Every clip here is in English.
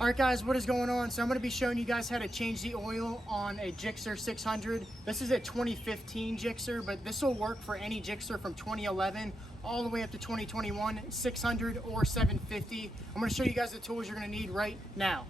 All right guys, what is going on? So I'm going to be showing you guys how to change the oil on a Gsxr 600. This is a 2015 Gsxr, but this will work for any Gsxr from 2011 all the way up to 2021, 600 or 750. I'm going to show you guys the tools you're going to need right now.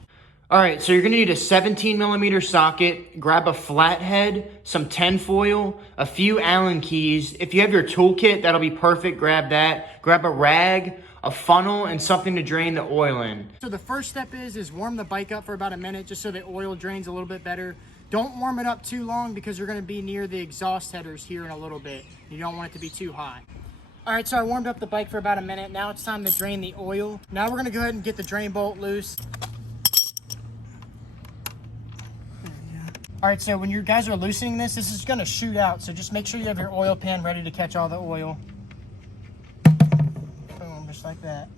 All right, so you're going to need a 17mm socket, grab a flathead, some tinfoil, a few Allen keys. If you have your toolkit, that'll be perfect. Grab that. Grab a rag, a funnel, and something to drain the oil in. So the first step is warm the bike up for about a minute just so the oil drains a little bit better. Don't warm it up too long because you're going to be near the exhaust headers here in a little bit. You don't want it to be too hot. All right, so I warmed up the bike for about a minute. Now it's time to drain the oil. Now we're going to go ahead and get the drain bolt loose. All right, so when you guys are loosening this is going to shoot out. So just make sure you have your oil pan ready to catch all the oil. Boom, just like that.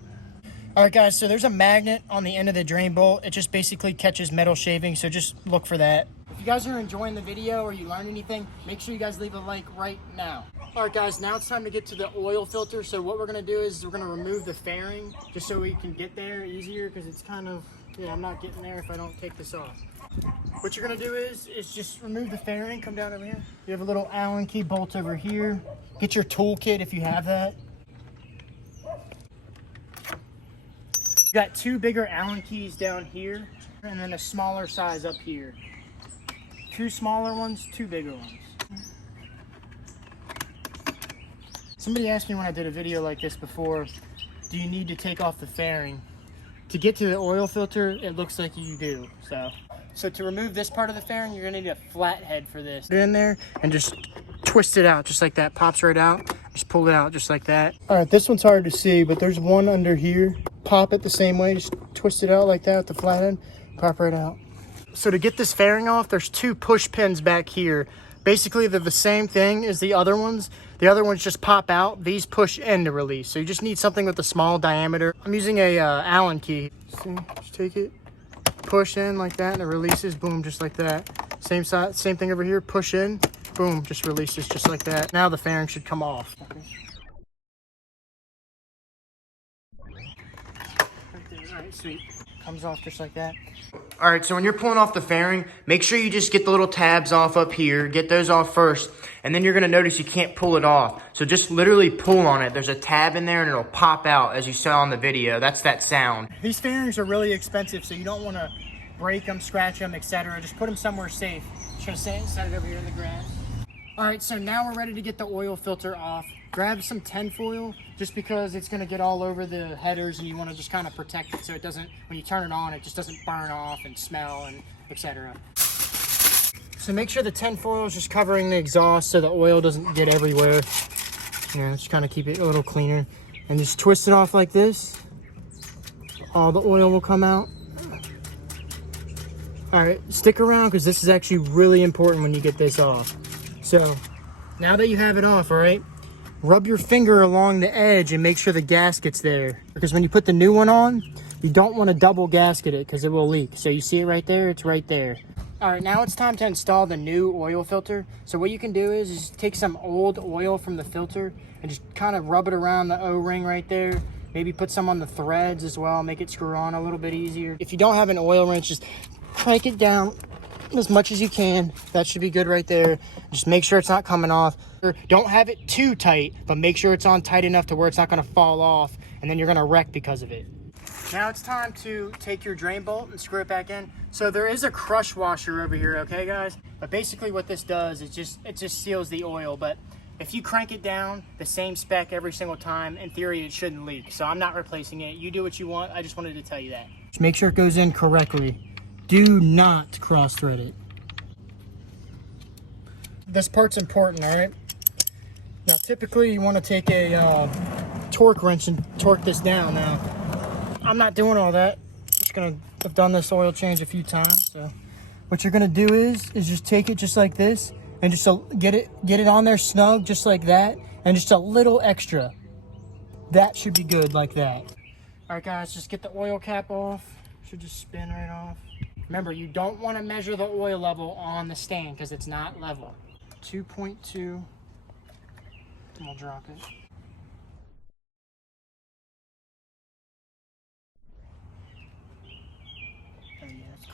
All right, guys, so there's a magnet on the end of the drain bolt. It just basically catches metal shavings, so just look for that. If you guys are enjoying the video or you learned anything, make sure you guys leave a like right now. All right, guys, now it's time to get to the oil filter. So what we're going to do is we're going to remove the fairing just so we can get there easier because it's kind of, yeah, I'm not getting there if I don't take this off. What you're going to do is just remove the fairing, come down over here. You have a little Allen key bolt over here. Get your toolkit if you have that. You got two bigger Allen keys down here and then a smaller size up here. Two smaller ones, two bigger ones. Somebody asked me when I did a video like this before, do you need to take off the fairing? To get to the oil filter, it looks like you do. So to remove this part of the fairing, you're gonna need a flathead for this. Put it in there and just twist it out just like that. Pops right out. Just pull it out just like that. All right, this one's hard to see, but there's one under here. Pop it the same way. Just twist it out like that with the flathead. Pop right out. So to get this fairing off, there's two push pins back here. Basically, they're the same thing as the other ones. The other ones just pop out. These push in to release. So you just need something with a small diameter. I'm using a Allen key. See, just take it, push in like that, and it releases. Boom, just like that. Same side, same thing over here. Push in, boom, just releases just like that. Now the fairing should come off. Okay. Right there. All right, sweet. Comes off just like that. All right, so when you're pulling off the fairing, make sure you just get the little tabs off up here. Get those off first, and then you're going to notice you can't pull it off. So just literally pull on it. There's a tab in there, and it'll pop out as you saw in the video. That's that sound. These fairings are really expensive, so you don't want to break them, scratch them, etc. Just put them somewhere safe. Just going to set it over here in the grass. All right, so now we're ready to get the oil filter off. Grab some tinfoil just because it's going to get all over the headers and you want to just kind of protect it so it doesn't, when you turn it on, it just doesn't burn off and smell and etc. So make sure the tinfoil is just covering the exhaust so the oil doesn't get everywhere. You know, just kind of keep it a little cleaner. And just twist it off like this. All the oil will come out. All right, stick around because this is actually really important when you get this off. So now that you have it off, all right, rub your finger along the edge and make sure the gasket's there. Because when you put the new one on, you don't want to double gasket it because it will leak. So you see it right there? It's right there. All right, now it's time to install the new oil filter. So what you can do is take some old oil from the filter and just kind of rub it around the O-ring right there. Maybe put some on the threads as well, make it screw on a little bit easier. If you don't have an oil wrench, just crank it down as much as you can. That should be good right there. Just make sure it's not coming off. Don't have it too tight, but make sure it's on tight enough to where it's not going to fall off and then you're going to wreck because of it. Now it's time to take your drain bolt and screw it back in. So there is a crush washer over here, okay guys? But basically what this does is it just seals the oil. But if you crank it down the same spec every single time, in theory it shouldn't leak. So I'm not replacing it. You do what you want. I just wanted to tell you that. Just make sure it goes in correctly. Do not cross thread it. This part's important, all right? Now typically you want to take a torque wrench and torque this down. Now I'm not doing all that. Just gonna have done this oil change a few times. So what you're gonna do is just take it just like this and just get it on there snug just like that, and just a little extra. That should be good like that. All right guys, just get the oil cap off. Should just spin right off. Remember, you don't want to measure the oil level on the stand because it's not level. 2.2, and we'll drop it.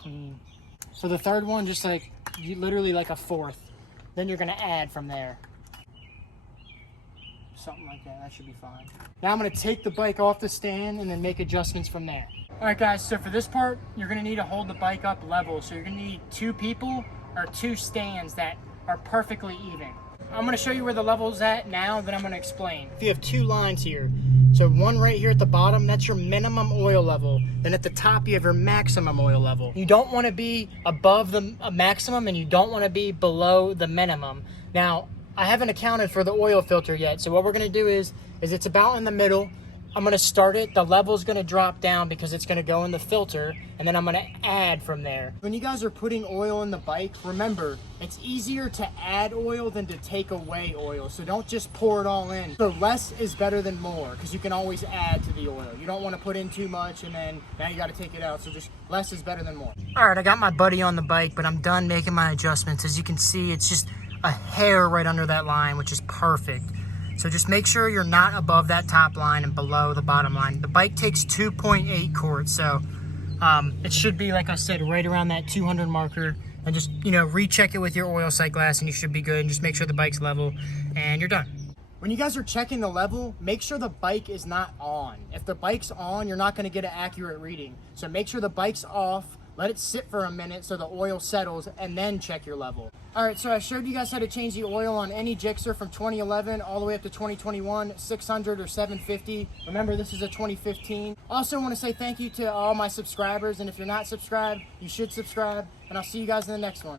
clean. So the third one, just like, literally like a fourth. Then you're gonna add from there. Something like that, that should be fine. Now I'm gonna take the bike off the stand and then make adjustments from there. All right guys, so for this part, you're gonna need to hold the bike up level. So you're gonna need 2 people or 2 stands that are perfectly even. I'm gonna show you where the level's at now, then I'm gonna explain. If you have 2 lines here, so one right here at the bottom, that's your minimum oil level. Then at the top, you have your maximum oil level. You don't wanna be above the maximum and you don't wanna be below the minimum. Now, I haven't accounted for the oil filter yet, so what we're gonna do is it's about in the middle. I'm gonna start it, the level's gonna drop down because it's gonna go in the filter, and then I'm gonna add from there. When you guys are putting oil in the bike, remember, it's easier to add oil than to take away oil, so don't just pour it all in. So less is better than more, because you can always add to the oil. You don't wanna put in too much, and then now you gotta take it out, so just less is better than more. All right, I got my buddy on the bike, but I'm done making my adjustments. As you can see, it's just a hair right under that line, which is perfect. So just make sure you're not above that top line and below the bottom line. The bike takes 2.8 quarts, so it should be, like I said, right around that 200 marker. And just, you know, recheck it with your oil sight glass and you should be good. And just make sure the bike's level and you're done. When you guys are checking the level, make sure the bike is not on. If the bike's on, you're not gonna get an accurate reading. So make sure the bike's off, let it sit for a minute so the oil settles, and then check your level. All right, so I showed you guys how to change the oil on any Gsxr from 2011 all the way up to 2021, 600 or 750. Remember, this is a 2015. Also want to say thank you to all my subscribers, and if you're not subscribed, you should subscribe, and I'll see you guys in the next one.